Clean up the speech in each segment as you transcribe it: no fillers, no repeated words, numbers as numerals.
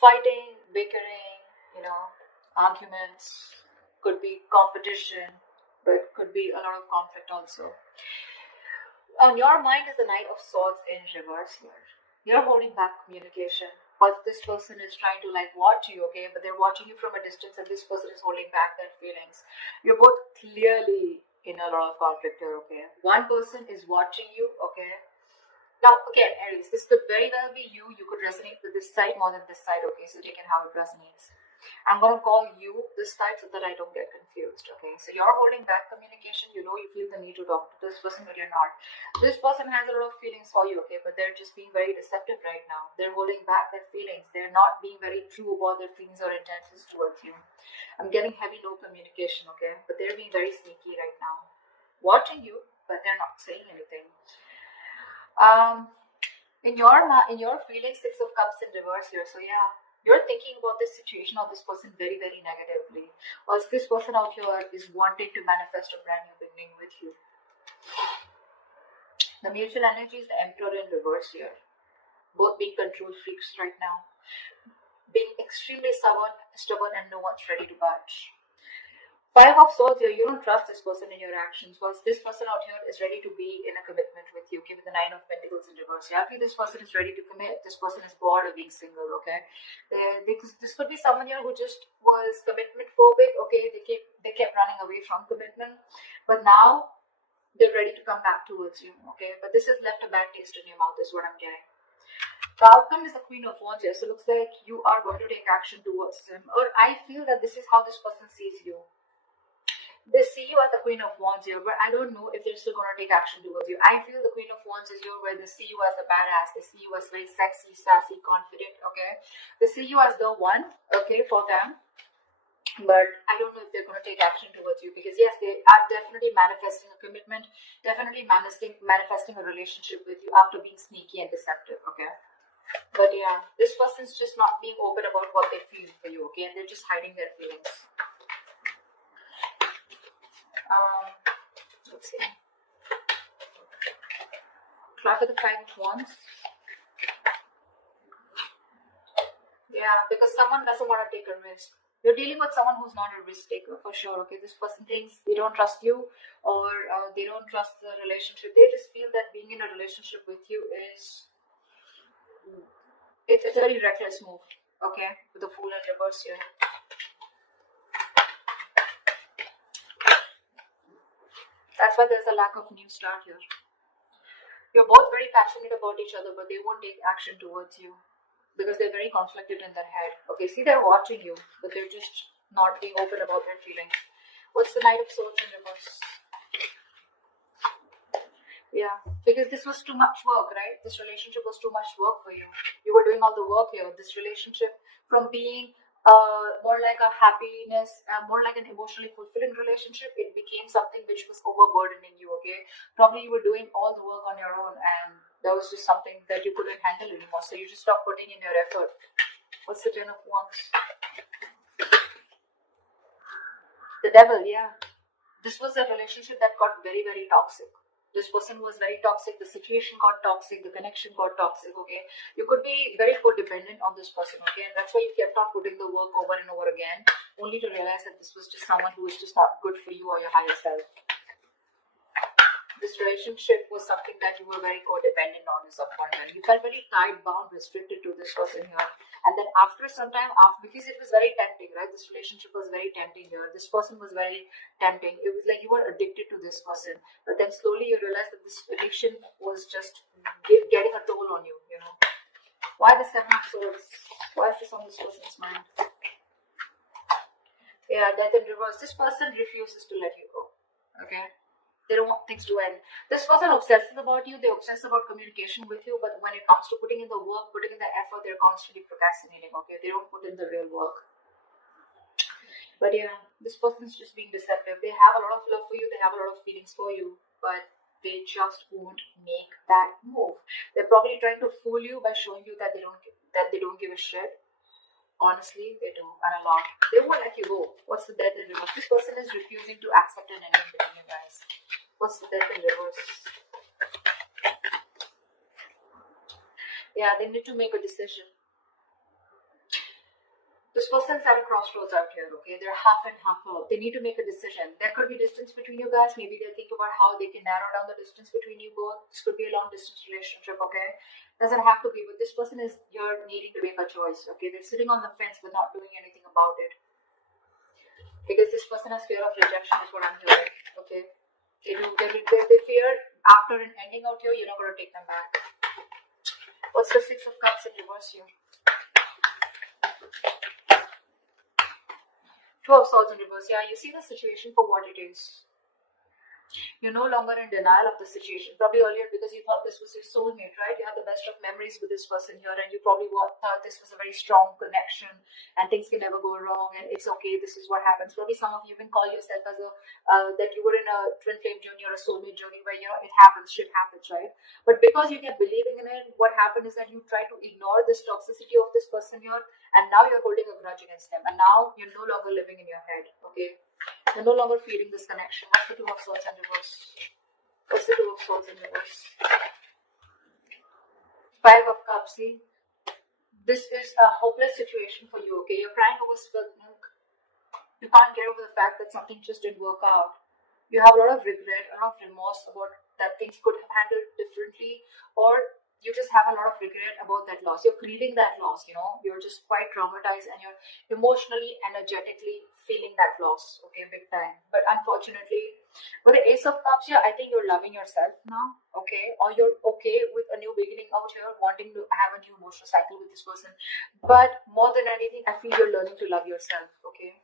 fighting, bickering, arguments, could be competition, but could be a lot of conflict also. On your mind is the Knight of Swords in reverse here. You're holding back communication, but this person is trying to like watch you, okay? But they're watching you from a distance, and this person is holding back their feelings. You're both clearly in a lot of conflict here, okay? One person is watching you, okay? Now, again, Aries, this could very well be you. You could resonate with this side more than this side, okay? So take it how it resonates. I'm going to call you this side so that I don't get confused, okay? So you're holding back communication. You feel the need to talk to this person, but you're not. This person has a lot of feelings for you, okay? But they're just being very deceptive right now. They're holding back their feelings. They're not being very true about their feelings or intentions towards you. I'm getting heavy no communication, okay? But they're being very sneaky right now. Watching you, but they're not saying anything. In your feelings, Six of Cups in reverse here. So yeah, you're thinking about this situation or this person very, very negatively. Or this person out here is wanting to manifest a brand new beginning with you. The mutual energy is the Emperor in reverse here. Both being control freaks right now. Being extremely stubborn and no one's ready to budge. Five of Swords here, you don't trust this person in your actions, because this person out here is ready to be in a commitment with you. Okay, with the Nine of Pentacles in reverse. Yeah, this person is ready to commit. This person is bored of being single. Okay, this could be someone here who just was commitment phobic. Okay, they kept running away from commitment, but now they're ready to come back towards you. Okay, but this has left a bad taste in your mouth, is what I'm getting. The outcome is the Queen of Wands here, so it looks like you are going to take action towards them, or I feel that this is how this person sees you. They see you as the Queen of Wands here, but I don't know if they're still going to take action towards you. I feel the Queen of Wands is here where they see you as a badass. They see you as very sexy, sassy, confident, okay? They see you as the one, okay, for them. But I don't know if they're going to take action towards you, because yes, they are definitely manifesting a commitment, definitely manifesting a relationship with you after being sneaky and deceptive, okay? But yeah, this person's just not being open about what they feel for you, okay? And they're just hiding their feelings. Let's see. Try for the Five of Wands. Yeah, because someone doesn't want to take a risk. You're dealing with someone who's not a risk taker for sure. Okay, this person thinks they don't trust you, or they don't trust the relationship. They just feel that being in a relationship with you is it's a very reckless move. Okay, with the Fool in reverse here. That's why there's a lack of new start here. You're both very passionate about each other, but they won't take action towards you because they're very conflicted in their head. Okay, see, they're watching you, but they're just not being open about their feelings. What's the Knight of Swords in reverse? Yeah, because this was too much work, right? This relationship was too much work for you. You were doing all the work here. This relationship, from being more like a happiness, more like an emotionally fulfilling relationship, it became something which was overburdening you, okay? Probably you were doing all the work on your own, and that was just something that you couldn't handle anymore, so you just stopped putting in your effort. What's the Ten of Wands? The Devil, yeah. This was a relationship that got very, very toxic. This person was very toxic, the situation got toxic, the connection got toxic, okay? You could be very codependent on this person, okay? And that's why you kept on putting the work over and over again, only to realize that this was just someone who was just not good for you or your higher self. This relationship was something that you were very codependent on at some point, and you felt very tied, bound, restricted to this person here. And then after some time, because it was very tempting, right? This relationship was very tempting here. This person was very tempting. It was like you were addicted to this person. But then slowly you realized that this addiction was just getting a toll on you, you know. Why the Seven of Swords? Why is this on this person's mind? Yeah, Death in reverse. This person refuses to let you go, okay? They don't want things to end. This person obsesses about you. They obsess about communication with you. But when it comes to putting in the work, putting in the effort, they're constantly procrastinating. Okay, they don't put in the real work. But yeah, this person's just being deceptive. They have a lot of love for you. They have a lot of feelings for you. But they just won't make that move. They're probably trying to fool you by showing you that they don't give a shit. Honestly, they do, and a lot. They won't let you go. What's the Death in reverse? This person is refusing to accept an ending between you guys. What's the Death in reverse? Yeah, they need to make a decision. person's at a crossroads out here, okay? They're half and half out. They need to make a decision. There could be distance between you guys. Maybe they'll think about how they can narrow down the distance between you both. This could be a long distance relationship, okay? Doesn't have to be, but this person is here needing to make a choice, okay? They're sitting on the fence but not doing anything about it. Because this person has fear of rejection is what I'm hearing, okay? They fear after an ending out here, you're not going to take them back. What's the Six of Cups in reverse here? Two of Swords in reverse. Yeah, you see the situation for what it is. You're no longer in denial of the situation. Probably earlier because you thought this was your soulmate, right? You had the best of memories with this person here and you probably thought this was a very strong connection and things can never go wrong and it's okay, this is what happens. Probably some of you even call yourself as a, that you were in a twin flame journey or a soulmate journey where, you know, it happens, shit happens, right? But because you kept believing in it, what happened is that you tried to ignore this toxicity of this person here and now you're holding a grudge against them and now you're no longer living in your head, okay? You're no longer feeling this connection. What's the Two of Swords in reverse? What's the Two of Swords in reverse? Five of Cups, see? This is a hopeless situation for you, okay? You're crying over spilled milk. You can't get over the fact that something just didn't work out. You have a lot of regret, a lot of remorse about that things could have handled differently, or you just have a lot of regret about that loss. You're grieving that loss, you know. You're just quite traumatized and you're emotionally, energetically feeling that loss, okay, big time. But unfortunately, with the Ace of Cups here, I think you're loving yourself now, okay, or you're okay with a new beginning out here, wanting to have a new emotional cycle with this person. But more than anything, I feel you're learning to love yourself, okay.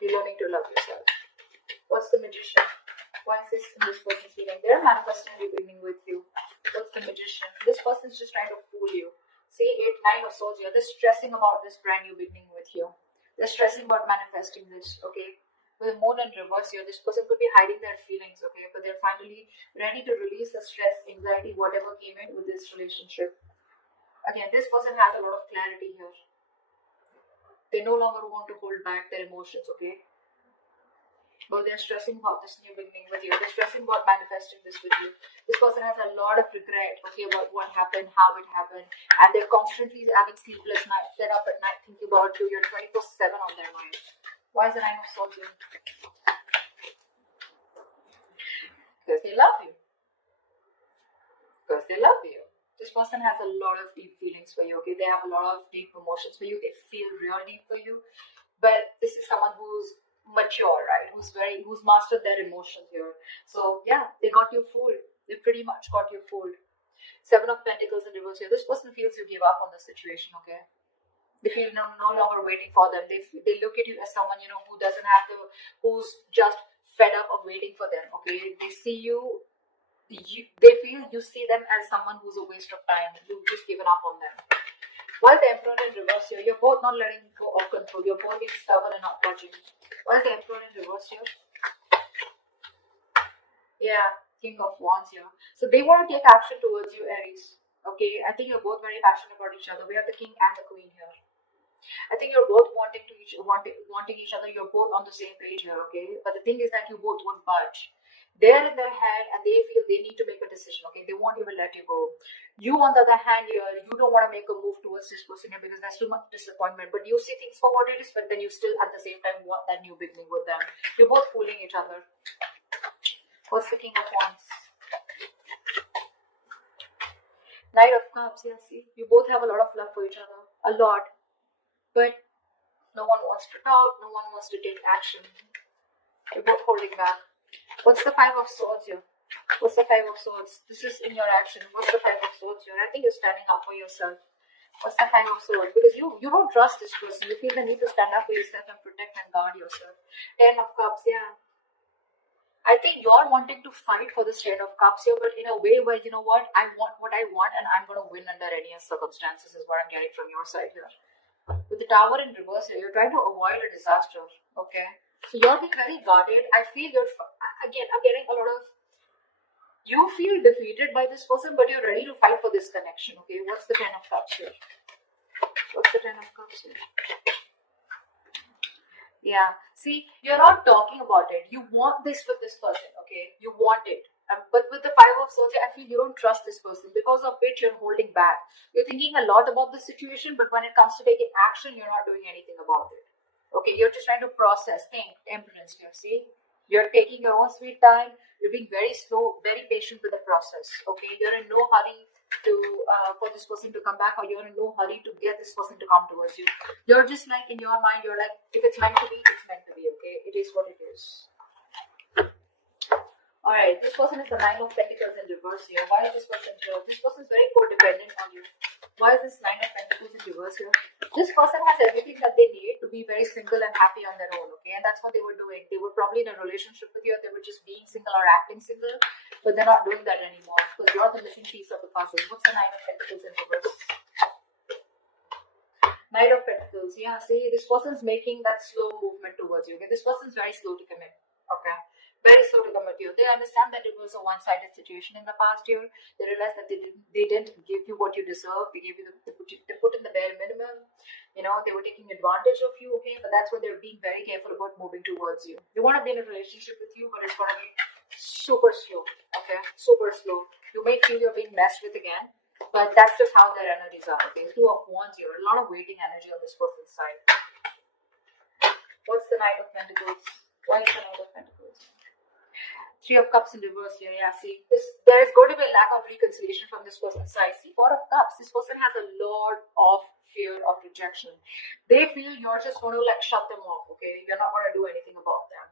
You're learning to love yourself. What's the Magician? Why is this in this person's feeling? They're manifesting a new beginning with you. What's the Magician? This person's just trying to fool you. See, 8, 9 of Swords here. They're stressing about this brand new beginning with you. They're stressing about manifesting this, okay? With the Moon in reverse here, this person could be hiding their feelings, okay? But they're finally ready to release the stress, anxiety, whatever came in with this relationship. Again, this person has a lot of clarity here. They no longer want to hold back their emotions, okay? But they're stressing about this new beginning with you. They're stressing about manifesting this with you. This person has a lot of regret, okay, about what happened, how it happened, and they're constantly having sleepless nights. They're up at night thinking about you. You're 24/7 on their mind. Why is the Nine of Swords here? Because they love you. Because they love you. This person has a lot of deep feelings for you, okay? They have a lot of deep emotions for you. They feel real deep for you. But this is someone who's mature, right? Who's mastered their emotions here. So yeah, they got you fooled. They pretty much got you fooled. 7 of Pentacles in reverse here. This person feels you give up on the situation, okay? They feel no longer waiting for them. They look at you as someone, you know, who doesn't have to, who's just fed up of waiting for them, okay? They see you, they feel you see them as someone who's a waste of time. You've just given up on them. While the Emperor in reverse here, you're both not letting go of control. You're both being stubborn and not budging. While the Emperor in reverse here, yeah, King of Wands here. So they want to take action towards you, Aries. Okay, I think you're both very passionate about each other. We have the King and the Queen here. I think you're both wanting each other. You're both on the same page here, okay? But the thing is that you both won't budge. They're in their head and they feel they need to make a decision, okay? They won't even let you go. You, on the other hand, here, you don't want to make a move towards this person here because there's too much disappointment. But you see things for what it is, but then you still, at the same time, want that new beginning with them. You're both fooling each other. What's the King of Wands? Knight of Cups, yeah, see? You both have a lot of love for each other. A lot. But no one wants to talk. No one wants to take action. You're both holding back. What's the Five of Swords here? What's the Five of Swords? This is in your action. What's the Five of Swords here? I think you're standing up for yourself. What's the Five of Swords? Because you don't trust this person. You feel the need to stand up for yourself and protect and guard yourself. 10 of Cups, yeah. I think you're wanting to fight for this 10 of Cups here, but in a way where, you know what I want and I'm going to win under any circumstances is what I'm getting from your side here. With the Tower in reverse here, you're trying to avoid a disaster, okay? So you're being very guarded. I feel I'm getting a lot of, you feel defeated by this person, but you're ready to fight for this connection, okay? What's the 10 of Cups here? What's the 10 of Cups here? Yeah, see, you're not talking about it. You want this with this person, okay? You want it. But with the Five of Swords, I feel you don't trust this person, because of which you're holding back. You're thinking a lot about the situation, but when it comes to taking action, you're not doing anything about it. Okay, you're just trying to process, think, temperance here, see? You're taking your own sweet time, you're being very slow, very patient with the process. Okay, you're in no hurry to for this person to come back, or you're in no hurry to get this person to come towards you. You're just like, in your mind, you're like, if it's meant to be, it's meant to be. Okay, it is what it is. Alright, this person is the Nine of Pentacles in reverse here. Why is this person here? This person is very codependent on you. Why is this Nine of Pentacles in reverse here? This person has everything that they need to be very single and happy on their own, okay? And that's what they were doing. They were probably in a relationship with you, or they were just being single or acting single, but they're not doing that anymore because you're the missing piece of the puzzle. What's the Nine of Pentacles in reverse? Knight of Pentacles. Yeah, see, this person's making that slow movement towards you, okay? This person's very slow to commit, okay? Very slow to commit you. They understand that it was a one-sided situation in the past year. They realized that they didn't give you what you deserve. They gave you they put in the bare minimum. You know, they were taking advantage of you, okay? But that's why they're being very careful about moving towards you. They want to be in a relationship with you, but it's going to be super slow, okay? Super slow. You may feel you're being messed with again, but that's just how their energies are, okay? Two of Wands here. A lot of waiting energy on this person's side. What's the Knight of Pentacles? Why is the Knight of Pentacles? Three of Cups in reverse here. Yeah, see, there is going to be a lack of reconciliation from this person's side. See, Four of Cups. This person has a lot of fear of rejection. They feel you're just going to like shut them off, okay? You're not going to do anything about them.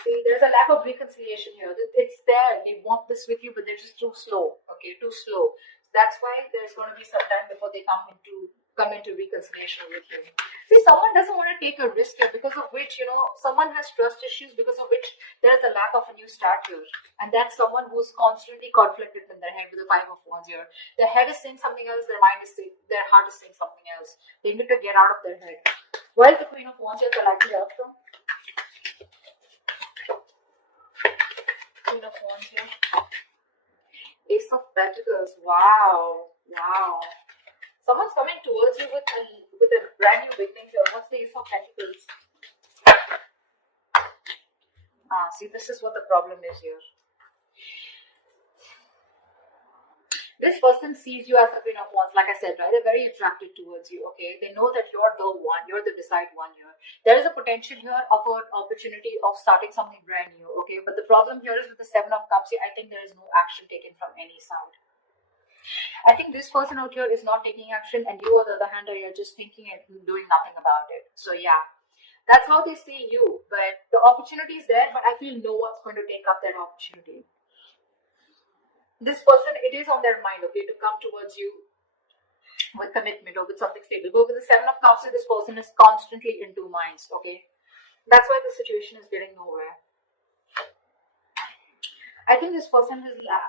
See, there's a lack of reconciliation here. It's there. They want this with you, but they're just too slow, okay? Too slow. That's why there's going to be some time before they come into reconciliation with you. See, someone doesn't want to take a risk here, because of which, you know, someone has trust issues, because of which there's a lack of a new start here. And that's someone who's constantly conflicted in their head with the Five of Wands here. Their head is saying something else, their mind is saying, their heart is saying something else. They need to get out of their head. Why is the Queen of Wands here the likely outcome? Queen of Wands here. Ace of Pentacles. Wow. Wow. Someone's coming towards you with a brand new beginning here. What's the Ace of Pentacles? See, this is what the problem is here. This person sees you as the Queen of Wands, like I said, right? They're very attracted towards you, okay? They know that you're the one, you're the decide one here. There is a potential here of an opportunity of starting something brand new, okay? But the problem here is with the Seven of Cups, I think there is no action taken from any side. I think this person out here is not taking action, and you, on the other hand, are just thinking and doing nothing about it. So yeah, that's how they see you. But the opportunity is there, but I feel no one's going to take up that opportunity. This person, it is on their mind, okay, to come towards you with commitment or with something stable. But with the Seven of Cups, this person is constantly in two minds, okay? That's why the situation is getting nowhere. I think this person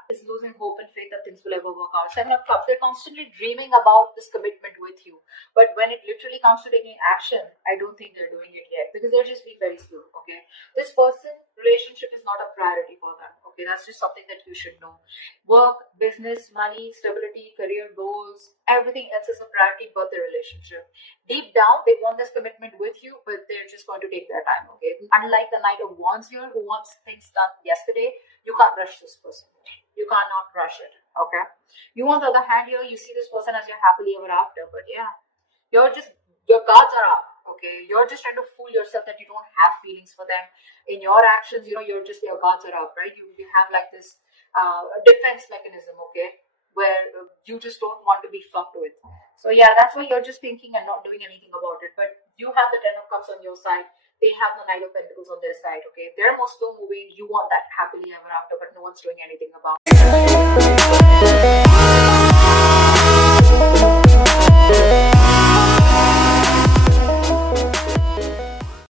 is losing hope and faith that things will ever work out. Seven of Cups, they're constantly dreaming about this commitment with you. But when it literally comes to taking action, I don't think they're doing it yet, because they're just being very slow, okay? This person, relationship is not a priority for them, okay? That's just something that you should know. Work, business, money, stability, career goals, everything else is a priority but the relationship. Deep down, they want this commitment with you, but they're just going to take their time, okay? Unlike the Knight of Wands here, who wants things done yesterday, you can't rush this person. You cannot rush it, okay? You, on the other hand, here, you see this person as your happily ever after, but yeah, your guards are up, okay? You're just trying to fool yourself that you don't have feelings for them. In your actions, you know, your guards are up, right? You have like this defense mechanism, okay, where you just don't want to be fucked with. So yeah, that's why you're just thinking and not doing anything about it. But you have the Ten of Cups on your side. They have the Knight of Pentacles on their side, okay? They're more slow moving. You want that happily ever after, but no one's doing anything about it.